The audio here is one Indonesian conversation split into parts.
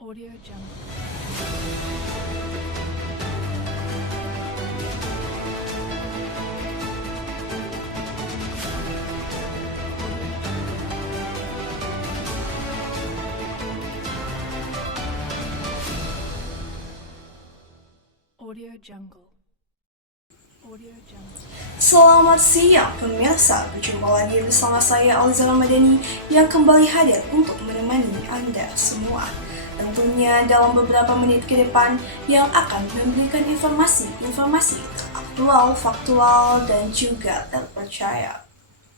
Audio Jungle. Audio Jungle. Audio Jungle. Selamat siang pemirsa, berjumpa lagi bersama saya Aliza Ramadhani yang kembali hadir untuk menemani Anda semua. Tentunya dalam beberapa menit ke depan yang akan memberikan informasi teraktual, faktual, dan juga terpercaya.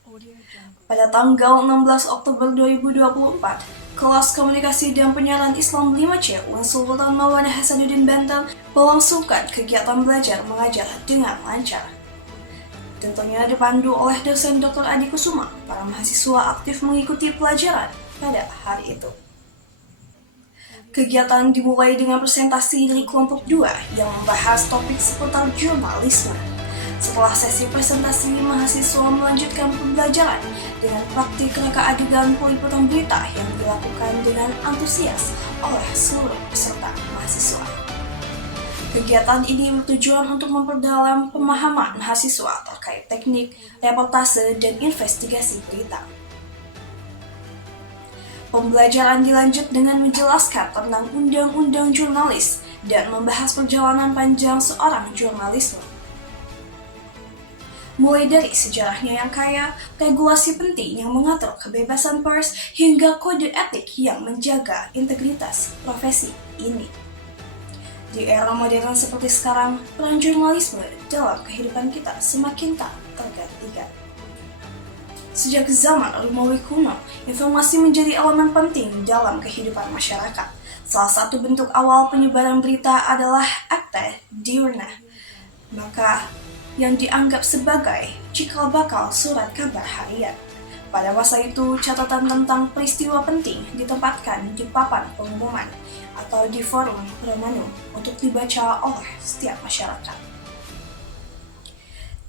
Audio Jungle. Pada tanggal 16 Oktober 2024, kelas komunikasi dan penyiaran Islam 5C UIN Sultan Maulana Hasanuddin Banten melangsungkan kegiatan belajar mengajar dengan lancar. Tentunya dipandu oleh dosen Dr. Adi Kusuma, para mahasiswa aktif mengikuti pelajaran pada hari itu. Kegiatan dimulai dengan presentasi dari kelompok 2 yang membahas topik seputar jurnalisme. Setelah sesi presentasi, mahasiswa melanjutkan pembelajaran dengan praktik reka adegan peliputan berita yang dilakukan dengan antusias oleh seluruh peserta mahasiswa. Kegiatan ini bertujuan untuk memperdalam pemahaman mahasiswa terkait teknik, reportase, dan investigasi berita. Pembelajaran dilanjut dengan menjelaskan tentang undang-undang jurnalis dan membahas perjalanan panjang seorang jurnalisme. Mulai dari sejarahnya yang kaya, regulasi penting yang mengatur kebebasan pers, hingga kode etik yang menjaga integritas profesi ini. Di era modern seperti sekarang, peran jurnalisme dalam kehidupan kita semakin tak tergantikan. Sejak zaman Romawi kuno, informasi menjadi elemen penting dalam kehidupan masyarakat. Salah satu bentuk awal penyebaran berita adalah akta diurna, maka yang dianggap sebagai cikal bakal surat kabar harian. Pada masa itu, catatan tentang peristiwa penting ditempatkan di papan pengumuman atau di forum Romanum untuk dibaca oleh setiap masyarakat.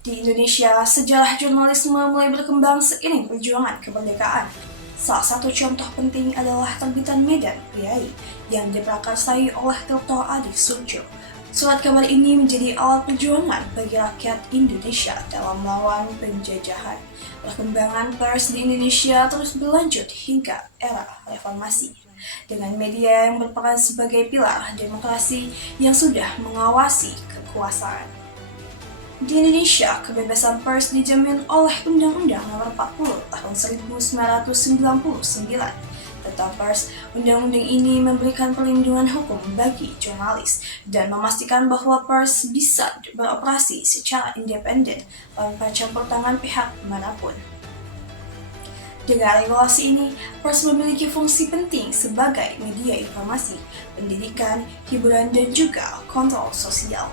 Di Indonesia, sejarah jurnalisme mulai berkembang seiring perjuangan kemerdekaan. Salah satu contoh penting adalah terbitan Medan Priai yang diprakarsai oleh Dr. Adi Surjo. Surat kabar ini menjadi alat perjuangan bagi rakyat Indonesia dalam melawan penjajahan. Perkembangan pers di Indonesia terus berlanjut hingga era reformasi, dengan media yang berperan sebagai pilar demokrasi yang sudah mengawasi kekuasaan. Di Indonesia, kebebasan pers dijamin oleh Undang-Undang Nomor 40 Tahun 1999 tentang pers. Undang-undang ini memberikan perlindungan hukum bagi jurnalis dan memastikan bahwa pers bisa beroperasi secara independen tanpa campur tangan pihak manapun. Dengan regulasi ini, pers memiliki fungsi penting sebagai media informasi, pendidikan, hiburan, dan juga kontrol sosial.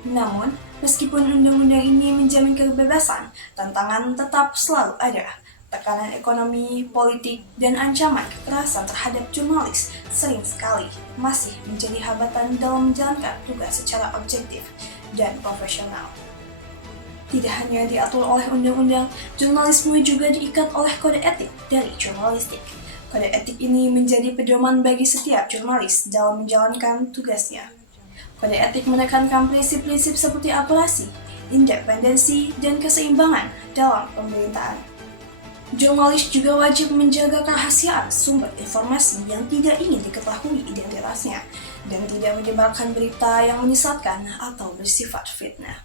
Namun, meskipun undang-undang ini menjamin kebebasan, tantangan tetap selalu ada. Tekanan ekonomi, politik, dan ancaman kekerasan terhadap jurnalis sering sekali masih menjadi hambatan dalam menjalankan tugas secara objektif dan profesional. Tidak hanya diatur oleh undang-undang, jurnalisme juga diikat oleh kode etik dari jurnalistik. Kode etik ini menjadi pedoman bagi setiap jurnalis dalam menjalankan tugasnya. Kode etik menekankan prinsip-prinsip seperti akurasi, independensi, dan keseimbangan dalam pemberitaan. Jurnalis juga wajib menjaga kerahasiaan sumber informasi yang tidak ingin diketahui identitasnya dan tidak menyebarkan berita yang menyesatkan atau bersifat fitnah.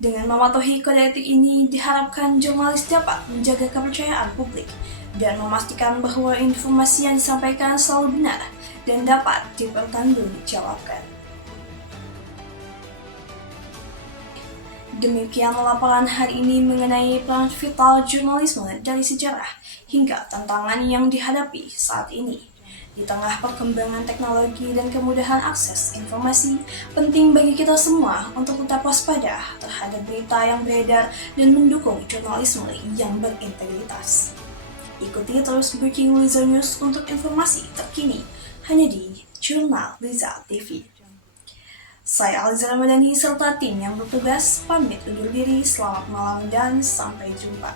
Dengan mematuhi kode etik ini, diharapkan jurnalis dapat menjaga kepercayaan publik dan memastikan bahwa informasi yang disampaikan selalu benar dan dapat dipertanggungjawabkan. Demikian laporan hari ini mengenai peran vital jurnalisme dari sejarah hingga tantangan yang dihadapi saat ini. Di tengah perkembangan teknologi dan kemudahan akses informasi, penting bagi kita semua untuk tetap waspada terhadap berita yang beredar dan mendukung jurnalisme yang berintegritas. Ikuti terus Breaking Liza News untuk informasi terkini hanya di Jurnal Liza TV. Saya Aliza Ramadhani serta tim yang bertugas pamit undur diri. Selamat malam dan sampai jumpa.